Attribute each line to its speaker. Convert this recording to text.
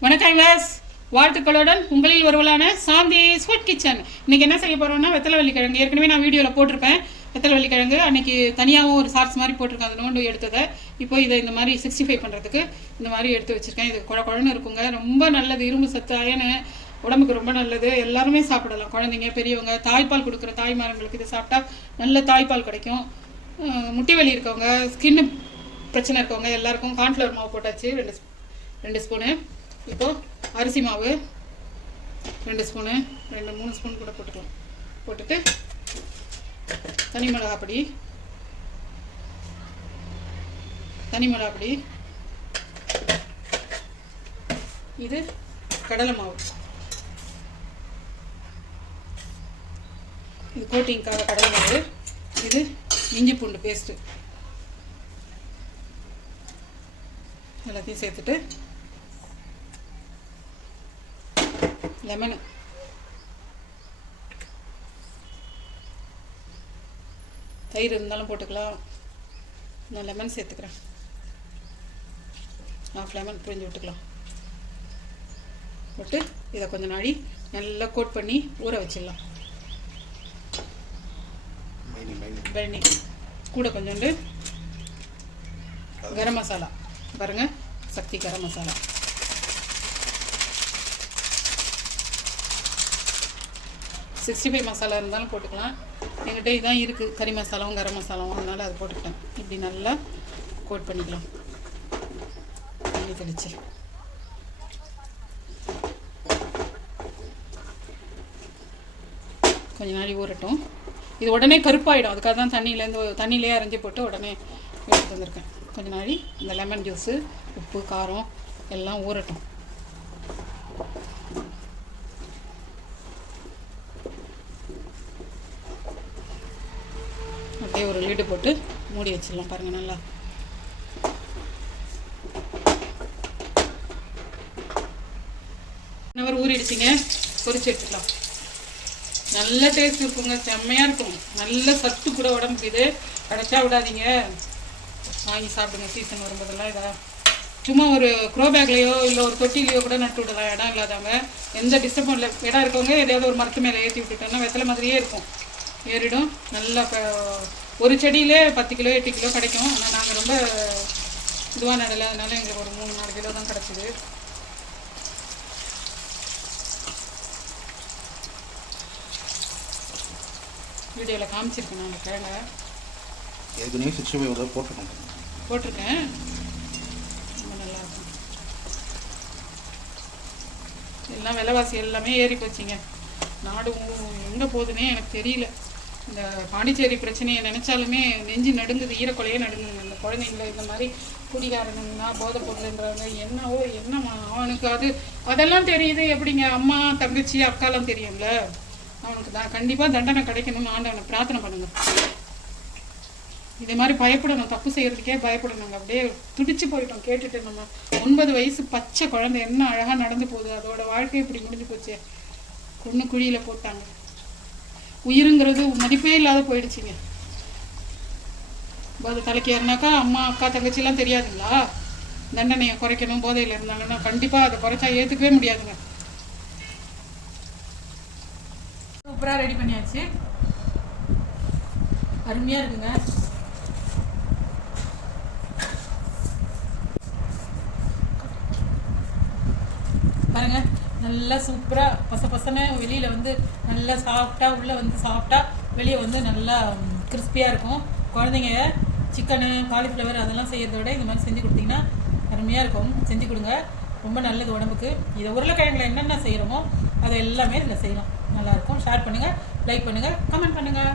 Speaker 1: வணக்கம் கிளாஸ் வாழ்த்துக்களுடன் உங்களில் ஒருவளான சாந்தி ஸ்வீட் கிச்சன் இன்றைக்கி என்ன செய்ய போகிறோம்னா வெத்தலை கிழங்கு. ஏற்கனவே நான் வீடியோவில் போட்டிருப்பேன். வெத்தலை வெள்ளிக்கிழங்கு அன்றைக்கி தனியாகவும் ஒரு சார்ஸ் மாதிரி போட்டிருக்கேன். அது நோண்டு எடுத்ததை. இப்போ இதை இந்த மாதிரி சிக்ஸ்டி ஃபைவ் பண்ணுறதுக்கு இந்த மாதிரி எடுத்து வச்சிருக்கேன். இது குழ குழன்னு இருக்குங்க. ரொம்ப நல்லது. இரும்பு சத்து அயனு. உடம்புக்கு ரொம்ப நல்லது. எல்லாருமே சாப்பிடலாம். குழந்தைங்க பெரியவங்க தாய்ப்பால் கொடுக்குற தாய்மார்களுக்கு இதை சாப்பிட்டா நல்ல தாய்ப்பால் கிடைக்கும். முட்டி வலி இருக்கவங்க ஸ்கின்னு பிரச்சனை இருக்கவங்க எல்லாருக்கும் கான்ஃப்ளவர் மாவு போட்டாச்சு. ரெண்டு ஸ்பூ- ரெண்டு ஸ்பூனு இப்போ அரிசி மாவு ரெண்டு ஸ்பூனு ரெண்டு மூணு ஸ்பூன் கூட போட்டுக்கலாம். போட்டுட்டு தனி மிளகா பொடி தனி மிளகா பொடி இது கடலை மாவு. இது கோட்டிங்க்காக கடலை மாவு இது இஞ்சி பூண்டு பேஸ்ட்டு எல்லாத்தையும் சேர்த்துட்டு லெமனு தயிர் இருந்தாலும் போட்டுக்கலாம். நான் லெமன் சேர்த்துக்கிறேன். ஆஃப் லெமன் புரிஞ்சு விட்டுக்கலாம். போட்டு இதை கொஞ்ச நாழி நல்லா கோட் பண்ணி ஊற வச்சிடலாம். பரணி கூட கொஞ்சோண்டு கரம் மசாலா. பாருங்க சக்தி கரம் மசாலா. சிக்ஸ்டி ஃபைவ் மசாலா இருந்தாலும் போட்டுக்கலாம். என்கிட்ட இதான் இருக்குது கறி மசாலாவும் கரம் மசாலாவும். அதனால் அது போட்டுக்கிட்டேன் இப்படி நல்லா கோட் பண்ணிக்கலாம். தண்ணி தெளிச்சு. கொஞ்ச நாள் ஊறட்டும். இது உடனே கருப்பாயிடும். அதுக்காக தான் தண்ணியிலேருந்து தண்ணியிலே அரைஞ்சி போட்டு உடனே எடுத்து வந்திருக்கேன். கொஞ்ச நாளி இந்த லெமன் ஜூஸு உப்பு காரம் எல்லாம் ஊறட்டும். அப்படியே போட்டு மூடி வச்சிடலாம் பாருங்கள் நல்லா. ஹவர் ஊறிடுச்சிங்க. பொரிச்சு எடுத்துக்கலாம். நல்ல டேஸ்ட் இருக்குங்க. செம்மையாக இருக்கும். நல்ல சத்து கூட உடம்புக்கு இது. கிடைச்சா விடாதீங்க. வாங்கி சாப்பிடுங்க. சீசன் வரும்போதெல்லாம் இதை சும்மா ஒரு க்ரோ பேக்லேயோ இல்லை ஒரு தொட்டிலையோ கூட நட்டு விடலாம். இடம் இல்லாதவங்க. எந்த டிஸ்டர்பும் இல்லை. இடம் இருக்கவங்க எதையாவது ஒரு மரத்து மேலே ஏற்றி விட்டுட்டோம்னா வெத்தலை மாதிரியே இருக்கும். ஏறிடும். நல்லா ஒரு செடியிலே பத்து கிலோ எட்டு கிலோ கிடைக்கும். ஆனால் நாங்கள் ரொம்ப இதுவாக நடல. அதனால எங்களுக்கு ஒரு மூணு நாலு கிலோ தான் கிடச்சிது. வீடியோவில் காமிச்சிருக்கேன் நான் அந்த கிழங்கை.
Speaker 2: ஏற்கனவே சிக்ஸ்டி ஃபைவ் தான் போட்டுருக்கோம்
Speaker 1: போட்டிருக்கேன். ரொம்ப நல்லா இருக்கும். எல்லாம் விலைவாசி எல்லாமே ஏறி போச்சுங்க நாடு எங்கே போகுதுன்னே எனக்கு தெரியல. இந்த பாண்டிச்சேரி பிரச்சனையை நினச்சாலுமே நெஞ்சு நடுங்குது ஈரக்கொலையே நடுங்குது. இந்த குழந்தைங்கள இந்த மாதிரி குடிகாரனுங்கன்னா போதை பொருள்ன்றாங்க என்னவோ என்னம்மா அவனுக்கு அது அதெல்லாம் தெரியுது. எப்படிங்க? அம்மா தங்கச்சி அக்காலாம் தெரியும்ல? அவனுக்கு தான். கண்டிப்பாக தண்டனை கிடைக்கணும்னு ஆண்டவனை பிரார்த்தனை பண்ணுங்க. இதே மாதிரி பயப்படணும். தப்பு செய்யறதுக்கே பயப்படணுங்க. அப்படியே துடிச்சு போயிட்டோம். கேட்டுட்டு நம்ம ஒன்பது வயசு பச்சை குழந்தை என்ன அழகாக நடந்து போகுது. அதோட வாழ்க்கை இப்படி முடிஞ்சு போச்சு. கொண்டு குழியில போட்டாங்க. உயிருங்கிறது மதிப்பே இல்லாத போயிடுச்சுங்க. போதை தலைக்கு ஏறினாக்கா அம்மா அக்கா தங்கச்சிலாம் தெரியாதுங்களா? தண்டனையை குறைக்கணும் போதையில் இருந்தாங்கன்னா கண்டிப்பாக அதை குறைச்சா ஏற்றுக்கவே முடியாதுங்க. சூப்பராக ரெடி பண்ணியாச்சு. அருமையாக இருக்குங்க. பாருங்கள் நல்லா சூப்பராக பச பசன்னு வெளியில் வந்து நல்லா சாஃப்டாக உள்ளே வந்து சாஃப்டாக வெளியே வந்து நல்லா கிறிஸ்பியாக இருக்கும். குழந்தைங்க சிக்கனு காலிஃப்ளவர் அதெல்லாம் செய்கிறத விட இந்த மாதிரி செஞ்சு கொடுத்தீங்கன்னா அருமையாக இருக்கும். செஞ்சு கொடுங்க. ரொம்ப நல்லது உடம்புக்கு. இதை உருளைக்கிழங்குல என்னென்ன செய்கிறோமோ அதை எல்லாமே இதில் செய்யலாம். நல்லாயிருக்கும் ஷேர் பண்ணுங்கள் லைக் பண்ணுங்கள் கமெண்ட் பண்ணுங்கள்